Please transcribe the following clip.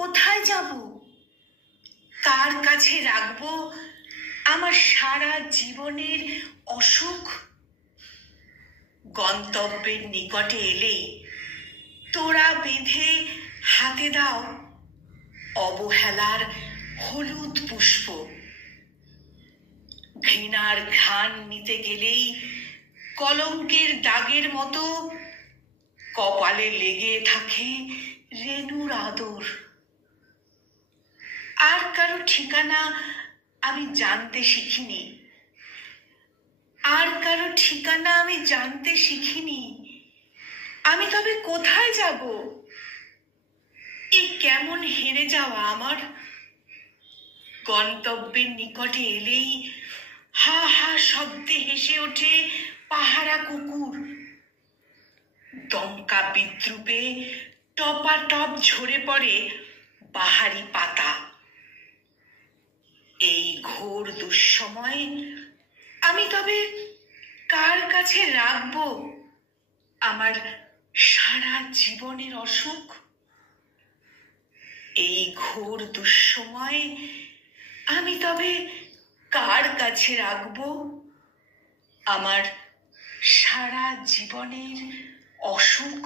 কোথায় যাব? কার কাছে রাখবো আমার সারা জীবনের অসুখ? গন্তব্যের নিকটে এলেই তোড়া বেঁধে হাতে দাও অবহেলার হলুদ পুষ্প। ঘৃণার ঘ্রাণ নিতে গেলেই কলঙ্কের দাগের মতো কপালে লেগে থাকে রেণুর আদর। আর কারো ঠিকানা আমি জানতে শিখিনি, আর কারো ঠিকানা আমি জানতে শিখিনি। আমি তবে কোথায় যাব? এ কেমন হেরে যাওয়া আমার! গন্তব্যের নিকটে এলেই হা হা শব্দে হেসে ওঠে পাহারা কুকুর। দমকা বিদ্রুপে টপাটপ ঝরে পড়ে বাহারি পাতা। এই ঘোর দুঃসময়ে আমি তবে কার কাছে রাখবো আমার সারা জীবনের অসুখ? এই ঘোর দুঃসময়ে আমি তবে কার কাছে রাখবো আমার সারা জীবনের অসুখ?